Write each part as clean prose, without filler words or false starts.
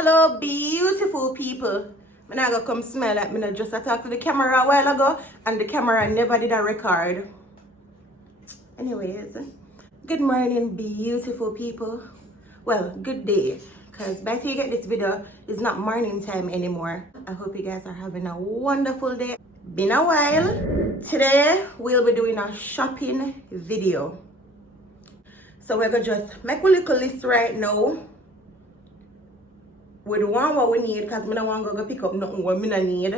Hello, beautiful people. I'm not gonna come smell like me. Just talked to the camera a while ago, and the camera never did a record. Anyways, good morning, beautiful people. Well, good day, because by the time you get this video, it's not morning time anymore. I hope you guys are having a wonderful day. Been a while. Today, we'll be doing a shopping video. So we're gonna just make a little list right now. We don't want what we need because I don't want to go pick up nothing what I need.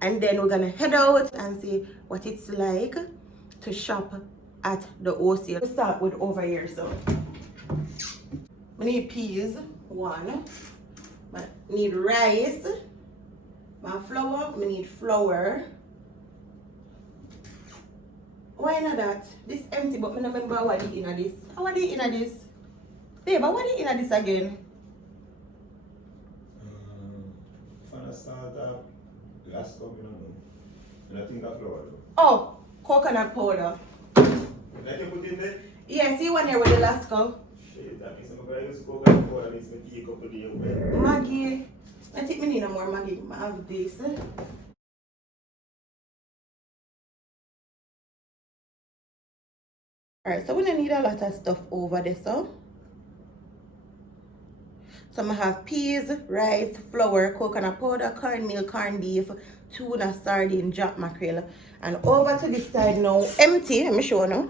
And then we're going to head out and see what it's like to shop at the OC. Let's start with over here. So, I need peas, one. I need rice. My flour, I need flour. Why not that? This empty, but I don't remember what I did in this. What did I in this? Babe, what did I in this again? Start last cup, you know, and I think of flour. Oh, coconut powder. Like you put in there? Yeah, see one here with the last cup. Shit, that means I'm going to use coconut powder and it's going to take a couple of days. Maggi. I think we need no more Maggi. I have this. Alright, so we don't need a lot of stuff over there, so. So I have peas, rice, flour, coconut powder, cornmeal, corned beef, tuna, sardine, jack mackerel. And over to this side now, empty. Let me show you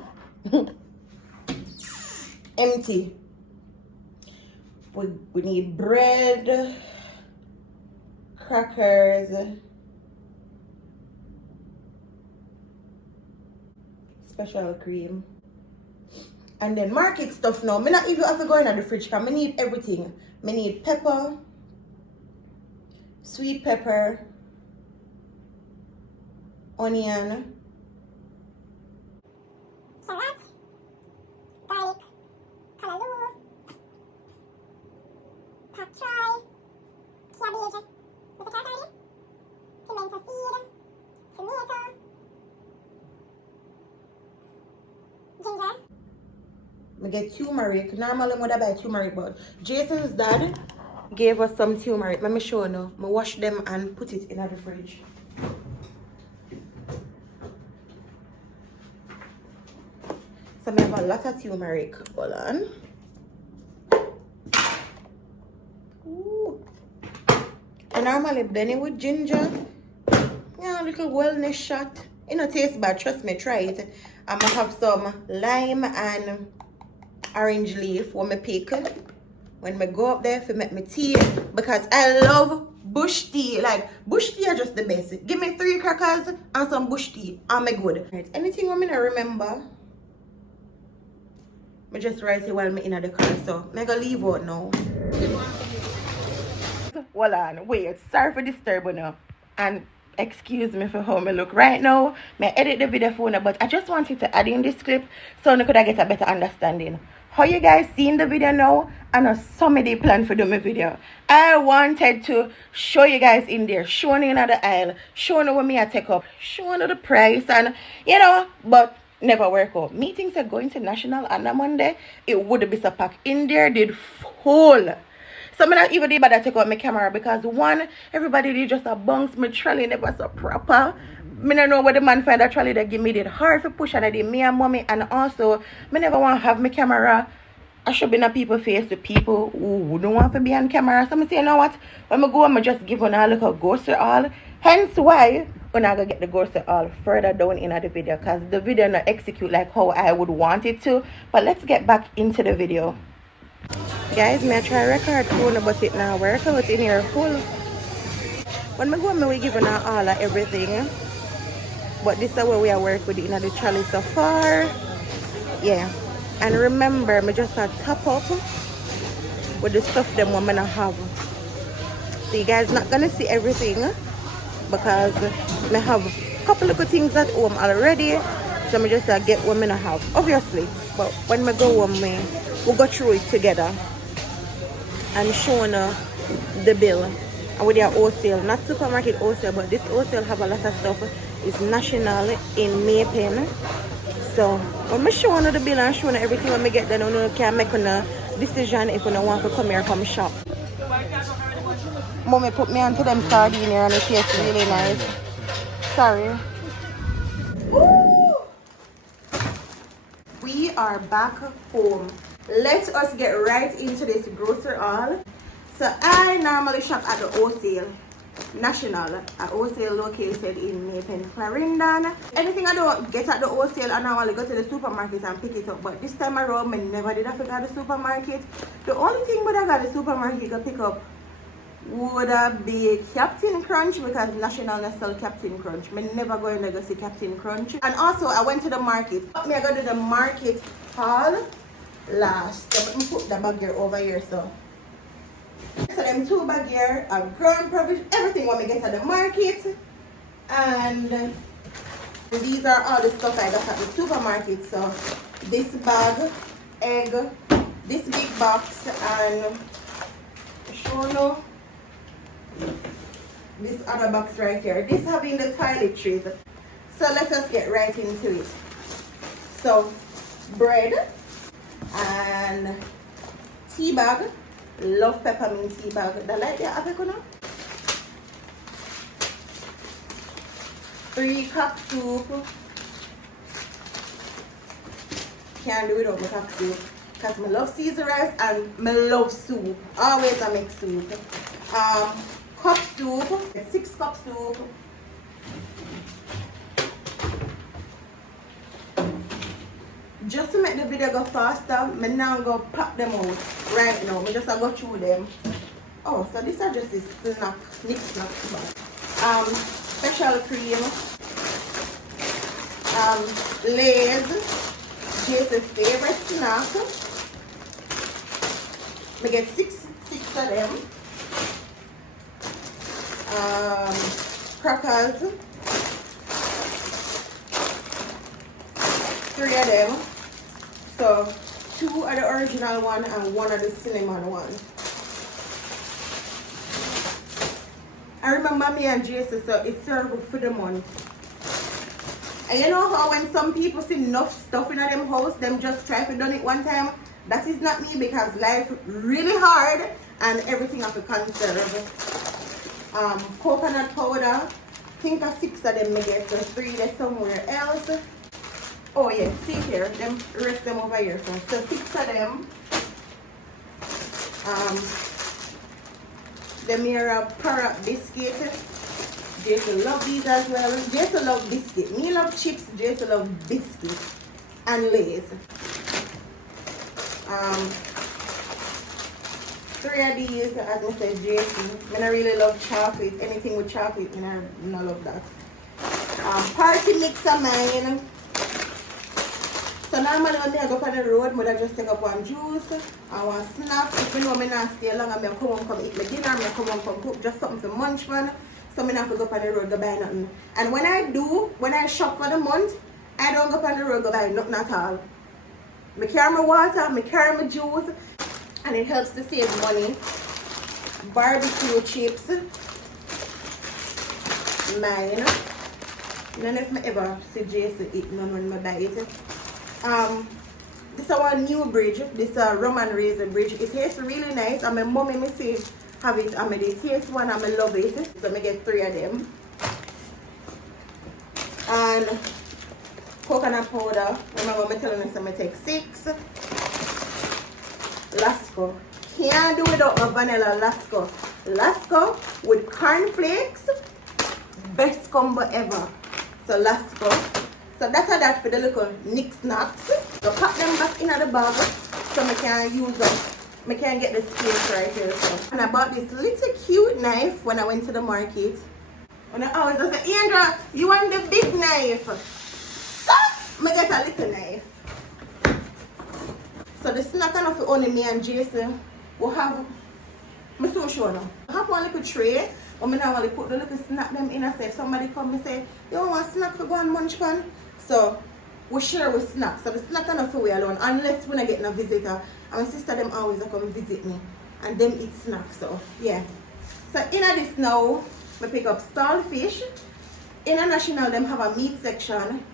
now. Empty. We need bread, crackers, special cream. And then market stuff now. I not even have to go in the fridge because I need everything. I need pepper, sweet pepper, onion, carrot, garlic, callaloo, pak choy, cabbage, with the carrot, pimento seed, tomato, ginger. I get turmeric. Normally I would buy turmeric, but Jason's dad gave us some turmeric. Let me show you now. I wash them and put it in the fridge. So I have a lot of turmeric. Hold on. Ooh. I normally blend it with ginger. Yeah, a little wellness shot. It don't taste bad, trust me, try it. I'm gonna have some lime and orange leaf when I pick when I go up there to make my tea, because I love bush tea. Like bush tea are just the best. Give me 3 crackers and some bush tea, I'm good. Right. Anything I remember, I just write it while I'm in the car, so I'm gonna leave out now. Hold on, wait, sorry for disturbing you, and excuse me for how I look right now. I edit the video for you, but I just wanted to add in this clip so I could get a better understanding. How you guys seen the video now? I know somebody planned for do my video. I wanted to show you guys in there, showing you in the aisle, showing you what me I take up, showing you the price, and you know, but never work out. Meetings are going to national on a Monday. It would be so packed in there, did full. So I'm not even did bother take out my camera because one, everybody did just a bounce my trolley never so proper. I don't know where the man find a trolley that give me it hard to push, and I did me and mommy, and also I never want to have my camera. I should be in a people face to people who don't want to be on camera. So I say, you know what? When I go, I'm just give on a little grocery haul. Hence why I'm gonna get the grocery haul further down in the video, because the video not execute like how I would want it to. But let's get back into the video. Guys, may I try record phone, but it now work out in here full. When I go, I will give on all of everything. But this is where we are work with in the trolley so far. Yeah. And remember, I just top up with the stuff them women have. So you guys not gonna see everything because I have a couple of good things at home already. So I just get what I have, obviously. But when I go home, we'll go through it together and show the bill. And with their wholesale, not supermarket wholesale, but this wholesale have a lot of stuff. It's national in Maypen. So when I show you the bill and show you everything when I get there, you can make a decision if you want to come here, come shop. Mommy put me onto them sardine here and it tastes really nice. Sorry. Woo! We are back home. Let us get right into this grocery haul. So I normally shop at the wholesale National, a wholesale located in Maypen, Clarendon. Anything I don't get at the wholesale, I normally go to the supermarket and pick it up. But this time around, I never did have to go to the supermarket. The only thing that I got the supermarket to pick up would be Captain Crunch, because National not sell Captain Crunch. I never go in there to see Captain Crunch. And also, I went to the market. I go to the market haul last. So let me put the bag here over here. So them 2 bag here of ground provision, everything what we get at the market. And these are all the stuff I got at the supermarket. So this bag, egg, this big box, and show you this other box right here. This having the toiletries. So let us get right into it. So bread and tea bag. Love peppermint tea bag. I like the avocado. 3 cup soup. Can't do without my cup soup. Because I love Caesar rice and I love soup. Always I make soup. Cup soup. 6 cup soup. Just to make the video go faster, I now go pop them out right now. I just go through them. Oh, so these are just a snack, mix snack bag. Special cream. Lay's, Jason's favorite snack. I get six of them. Crackers. 3 of them. So 2 are the original one and 1 are the cinnamon one. I remember me and Jason, so it's served for the month. And you know how when some people see enough stuff in them house, them just try to done it one time? That is not me, because life really hard and everything have to conserve. Coconut powder. Think of 6 of them me get, so 3 there somewhere else. Oh yeah, see here, them rest them over here. So 6 of them. Them here are parrot biscuit. Jason love these as well. Jason love biscuit. Me love chips. Jason love biscuit and Lay's. 3 of these, as I said, Jason. I really love chocolate. Anything with chocolate, I love that. Party mix of mine. So normally when I go on the road, I just take up one juice and one snack. If I know I not stay long, I come home, come eat my dinner, I come home, come cook just something for munch man. So I have to go on the road to buy nothing. And when I shop for the month, I don't go on the road to buy nothing at all. I carry my water, I carry my juice, and it helps to save money. Barbecue chips, mine. None of me ever suggest to eat none when I buy it. This is our new bridge. This is a Roman raisin bridge. It tastes really nice. And my mommy me say have it. And I taste one and I love it. So I get 3 of them. And coconut powder. Remember me telling you I take 6. Lasco. Can't do without my vanilla Lasco. Lasco with cornflakes. Best combo ever. So Lasco. So that's that for the little knickknacks. So pack them back in the bag so I can use them. I can get the space right here. So. And I bought this little cute knife when I went to the market. And I always say, Andra, you want the big knife? So I get a little knife. So the snack enough for only me and Jason will have, I'm so sure now. I have one little tray. And I normally put the little snack them in. I say if somebody come and say, you want a snack for go and munch pan? So we share with snacks. So the snack enough for we alone. Unless when I get a visitor. And my sister them always come visit me. And them eat snacks. So yeah. So in this now, I pick up saltfish. International them have a meat section.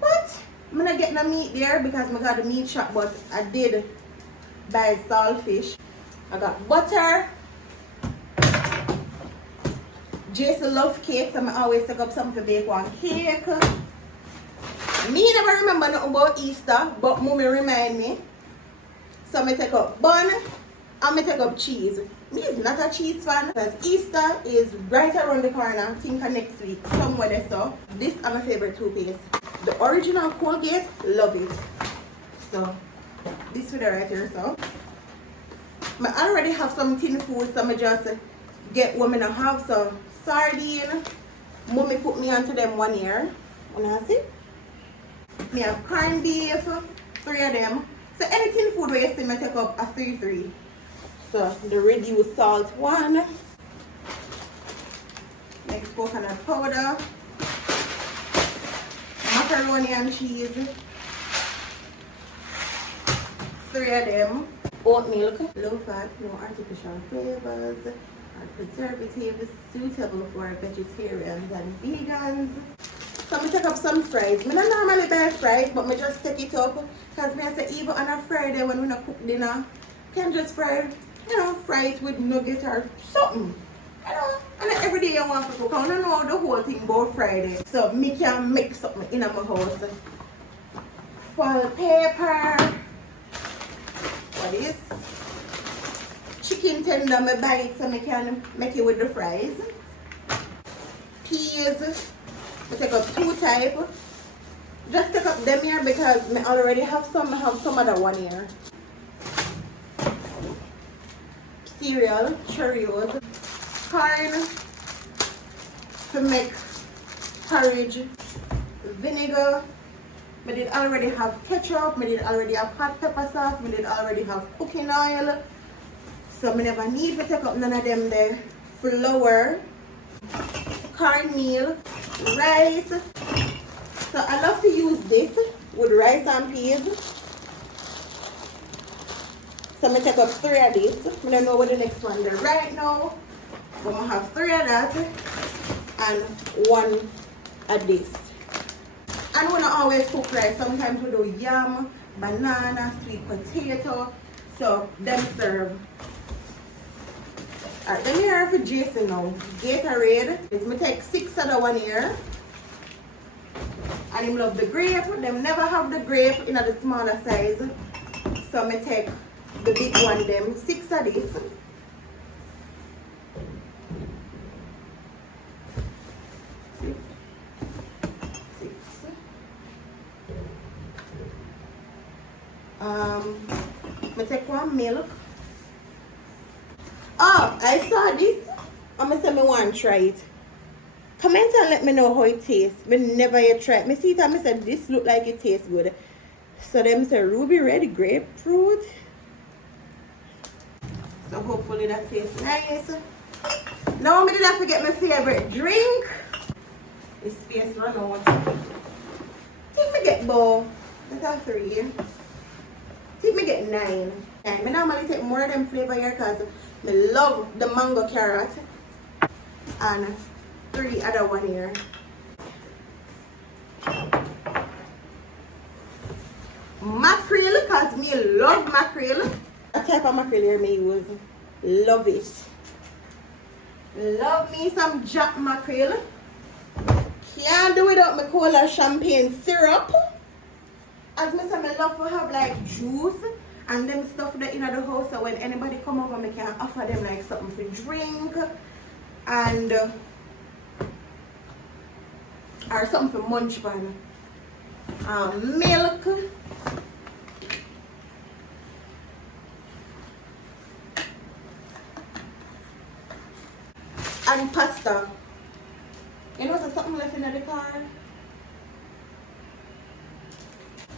But I'm not getting a meat there because I got the meat shop, but I did buy saltfish. I got butter. Jason loves cake, so I always take up something to bake one cake. Me never remember nothing about Easter, but mommy remind me. So I take up bun and I take up cheese. Me is not a cheese fan because Easter is right around the corner. Think of next week, somewhere there. So this is my favorite toothpaste. The original Colgate, love it. So this video right here. So I already have some tin food, so I just get what I have. So sardine, mommy put me onto them 1 year. Wanna see? Me have corned beef, 3 of them. So anything food where you see me take up a 3. So the reduced salt 1. Next coconut powder. Macaroni and cheese. 3 of them. Oat milk. Low fat, no artificial flavors or preservatives, suitable for vegetarians and vegans. So I take up some fries. I don't normally buy fries, but I just take it up because I say even on a Friday when we don't cook dinner, can just fry, fry it with nuggets or something. And every day I want to cook. I don't know the whole thing about Friday. So I can make something in my house. Foil paper. What is? Chicken tender, I buy it so I can make it with the fries. Peas. I take up 2 types. Just take up them here because I already have some. I have some other 1 here. Cereal, Cheerios, corn to make porridge, vinegar. I did already have ketchup. I did already have hot pepper sauce. I did already have cooking oil. So I never need to take up none of them there. Flour, cornmeal, rice. So I love to use this with rice and peas. So I'm going to take up 3 of these. I don't know what the next one is right now. I'm going to have 3 of that and 1 of this. And when I always cook rice, sometimes we do yam, banana, sweet potato. So them serve. Alright, then here for Jason now. Gatorade. Is me take 6 of the 1 here. And him love the grape. Them never have the grape in the smaller size. So me take the big one them. 6 of these. 6. Me take 1 milk. Oh, I saw this. I'm gonna say me want to try it. Comment and let me know how it tastes. Me never yet try it. Me see it and me said this look like it tastes good. So them say ruby red grapefruit. So hopefully that tastes nice. Now me did not forget my favorite drink. This space run out. Think me get bowl. That's a 3. Think me get 9. And me normally take more of them flavor here because I love the mango carrot. And 3 other 1 here. Mackerel, because me love mackerel. A type of mackerel here me use. Love it. Love me some Jack mackerel. Can't do without my cola champagne syrup. As me say, I love to have like juice and them stuff that in the house. So when anybody come over, I can offer them like something to drink. And or something for munch pan. Milk. And pasta. You know there's something left in the car?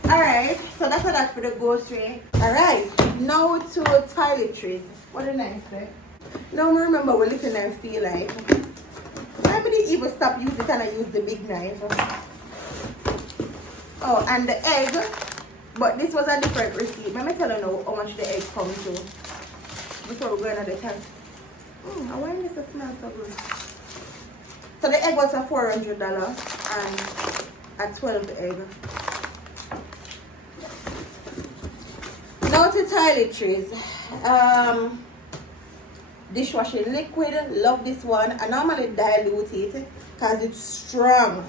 Alright, so that's all that for the grocery. Alright, now to toiletries. What a nice day. Now I remember what little knife feel like. I didn't even stop using it and I use the big knife. Oh, and the egg. But this was a different receipt. Let me tell you now how much the egg comes to. Before we go another time. I want this to smell so good. So the egg was a $400 and a 12 egg. Now to toiletries. dishwashing liquid. Love this one. I normally dilute it because it's strong.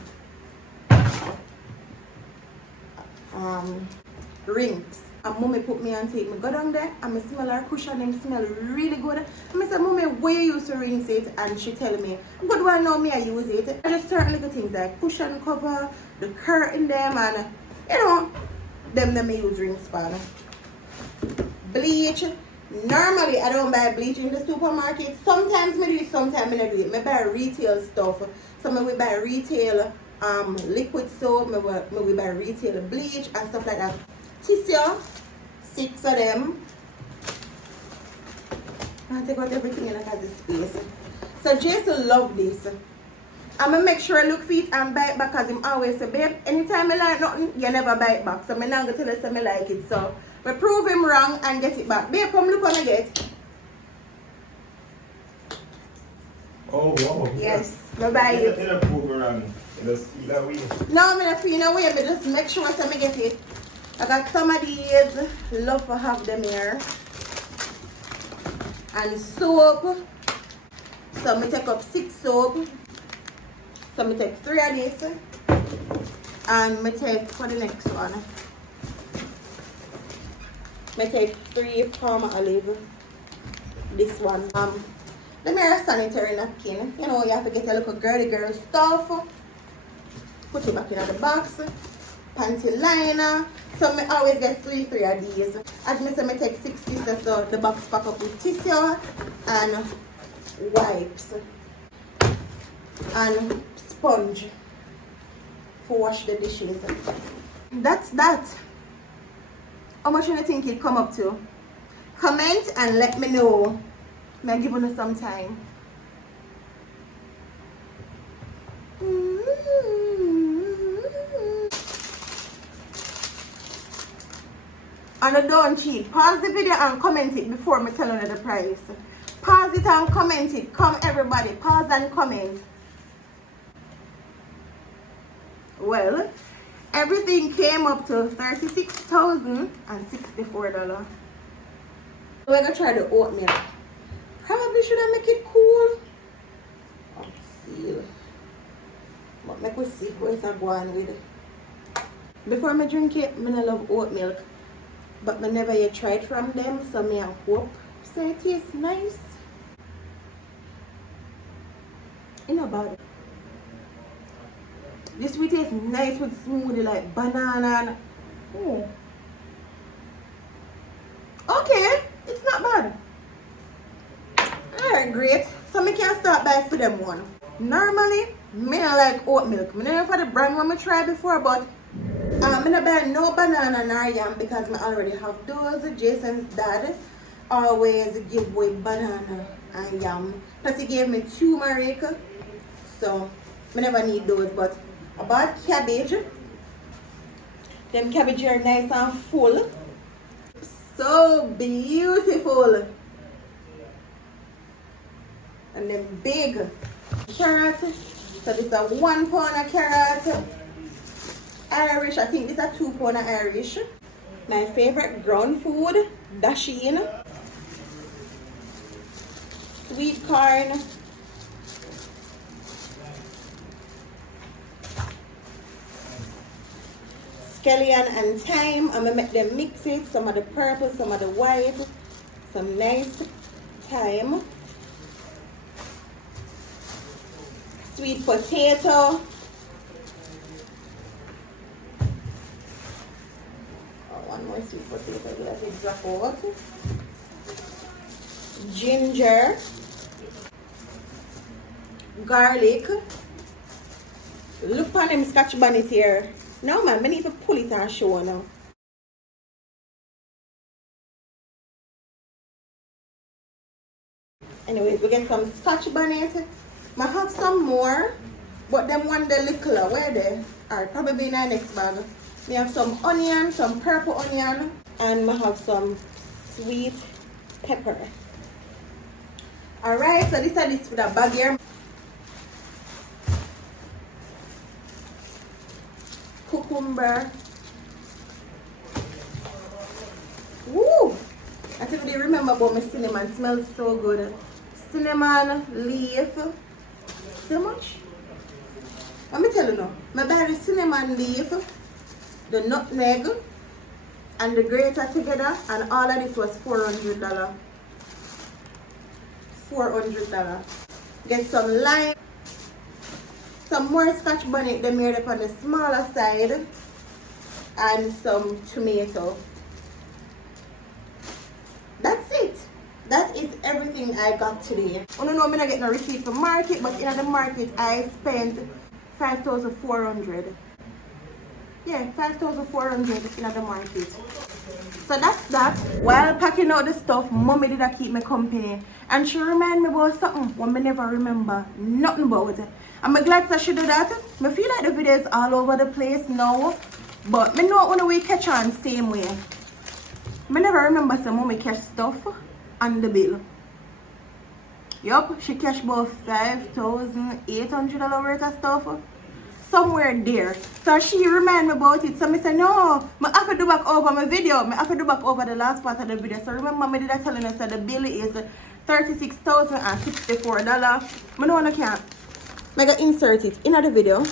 Rings. And mommy put me and take me go down there and I smell her cushion and smell really good. And I said, mommy, where you used to rinse it? And she tell me, good one now me I use it. I just certain little things like cushion cover, the curtain them, and you know, them me use ring span. Bleach. Normally I don't buy bleach in the supermarket. Sometimes me do it, sometimes I don't do it. I buy retail stuff. So I will buy retail liquid soap, I will buy retail bleach and stuff like that. Tissue, 6 of them. I take out everything in the space. So Jason love this. I'm gonna make sure I look for it and buy it back because him always say, babe, anytime I like nothing, you never buy it back. So I'm not gonna tell you I like it. So we prove him wrong and get it back. Babe, come look what I get. Oh, wow. Yes, I buy it. You don't prove wrong. You just feel that way. No, I'm not feeling away, but just make sure I get it. I got some of these, love to have them here. And soap. So I take up 6 soap. So I take 3 of this. And I take for the next one. I take 3 Palmolive. This one. Let me have a sanitary napkin. You know, you have to get a little girly girl stuff. Put it back in the box. Panty liner. So I always get 3 of these. As I say, I take 6 pieces, so the box pack up with tissue and wipes and sponge for wash the dishes. That's that. How much do you think it come up to? Comment and let me know. May I give you some time. And don't cheat. Pause the video and comment it before me tell you the price. Pause it and comment it. Come everybody, pause and comment. Well, everything came up to $36,064. We're gonna try the oatmeal. Probably should I make it cool? Let's see. But make we see where it's going with it. Before I drink it, I love oat milk. But I never yet tried from them, so I hope so it tastes nice. You know about it. This will taste nice with smoothie like banana. Oh. Okay, it's not bad. Alright, great. So I can start by for them one. Normally, I like oat milk. I don't know for the brand one I tried before, but I'm not buy no banana nor yam because I already have those. Jason's dad always give away banana and yam. Plus he gave me turmeric. So I never need those. But I bought cabbage. Them cabbage are nice and full. So beautiful. And then big carrot. So this is a 1 pound of carrot. Irish, I think this is a 2 pound of Irish. My favorite ground food, dasheen. Sweet corn. Scallion and thyme. I'm gonna make them mix it. Some of the purple, some of the white. Some nice thyme. Sweet potato. One more sweet potato. Let it drop out. Ginger. Garlic. Look on them scotch bonnet here. No man, I need to pull it and show now. Anyways, we get some scotch bonnet. I have some more, but them one the little where they are probably in our next bag. We have some onion, some purple onion, and I have some sweet pepper. Alright, so this is for the bag here. Cucumber. Woo! I think they remember about my cinnamon. Smells so good. cinnamon leaf. So much? Let me tell you now. I buy the cinnamon leaf, the nutmeg, and the grater together, and all of this was $400. $400. Get some lime, some more scotch bonnet, they made up on the smaller side, and some tomato. That's it. That is everything I got today. I don't know, I'm not getting a receipt from market, but in the market I spent 5,400. Yeah, 5,400 in the market. So that's that. While packing out the stuff, mommy did keep me company. And she remind me about something what I never remember nothing about. I'm glad that she did that. I feel like the video is all over the place now. But I know when we catch on same way. I never remember some mommy catch stuff on the bill. Yup, she cashed about $5,800 worth of stuff. Somewhere there. So she remind me about it. So I said, no, I have to do back over my video. I have to do back over the last part of the video. So remember me did I telling us that the bill is $36,064. I know I can't. I got insert it in the video.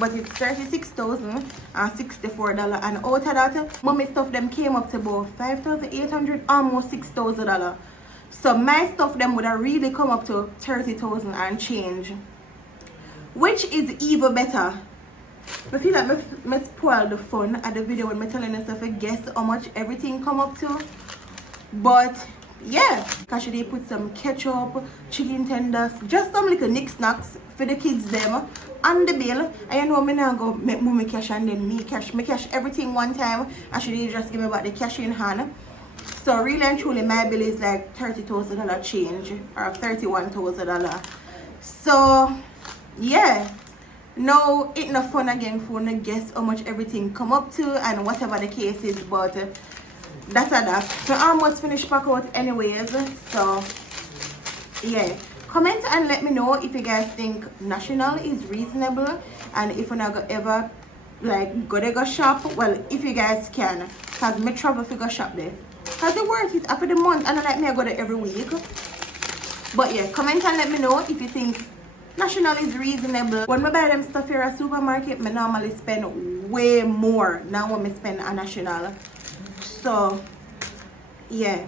But it's $36,064. And out of that, mommy stuff them came up to about $5,800, almost $6,000. So my stuff them would have really come up to $30,000 and change. Which is even better. I feel like I spoil the fun at the video when I'm telling myself a guess how much everything come up to. But yeah, because they put some ketchup, chicken tenders, just some little knickknacks for the kids them on the bill. And you know me now go make mommy cash and then me cash. Me cash everything one time. Actually they just give me back the cash in hand. So really and truly my bill is like $30,000 change or $31,000. So yeah, now it's not fun again for to guess how much everything come up to and whatever the case is, but that's that. So I almost finished pack out anyways. So yeah, comment and let me know if you guys think National is reasonable and if you're not ever like go shop. Well, if you guys can, cause me travel to go shop there. Cause it's worth it after the month and I like me I go there every week. But yeah, comment and let me know if you think National is reasonable. When I buy them stuff here at supermarket, I normally spend way more than when I spend at National. So yeah.